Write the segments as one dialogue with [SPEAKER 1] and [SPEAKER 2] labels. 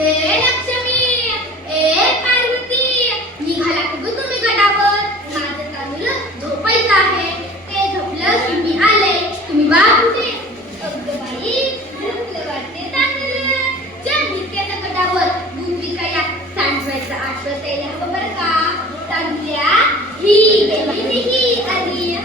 [SPEAKER 1] हे ए निघाला की तुम्ही गडावर. माझं तांदूळ झोपायचं आहे ते झोपलं की आले. तुम्ही वा बाई झोपलं वाटते तांदूळ ज्या नित्याच्या गडावर दूध विकायला सांडवायचा आश्वास यायला हवं का? तांदूळ्या ही गेली ही आली.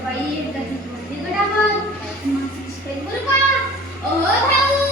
[SPEAKER 1] बाई एकदा घेतली गडावर मग शिकेल बरं का अहो भाऊ.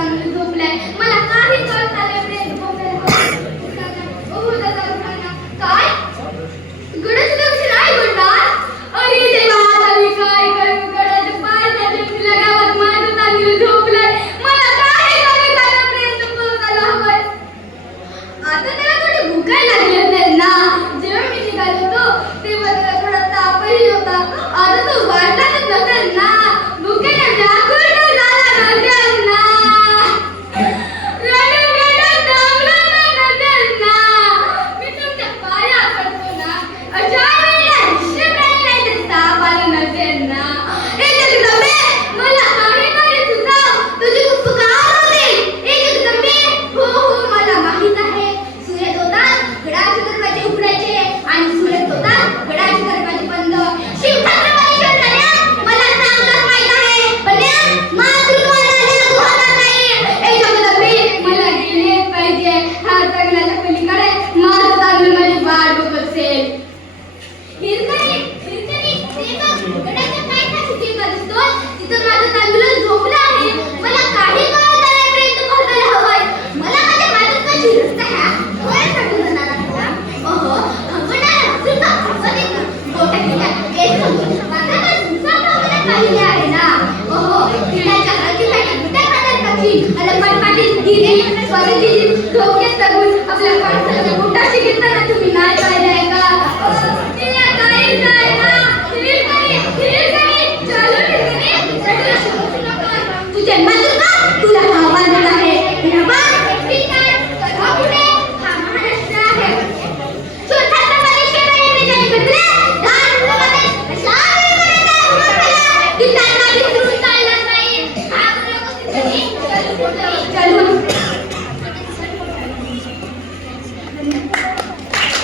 [SPEAKER 1] डोक्यात लागून आपल्या माणसाच्या गुंडाशी घेताना तुम्ही नाही पाहिल्या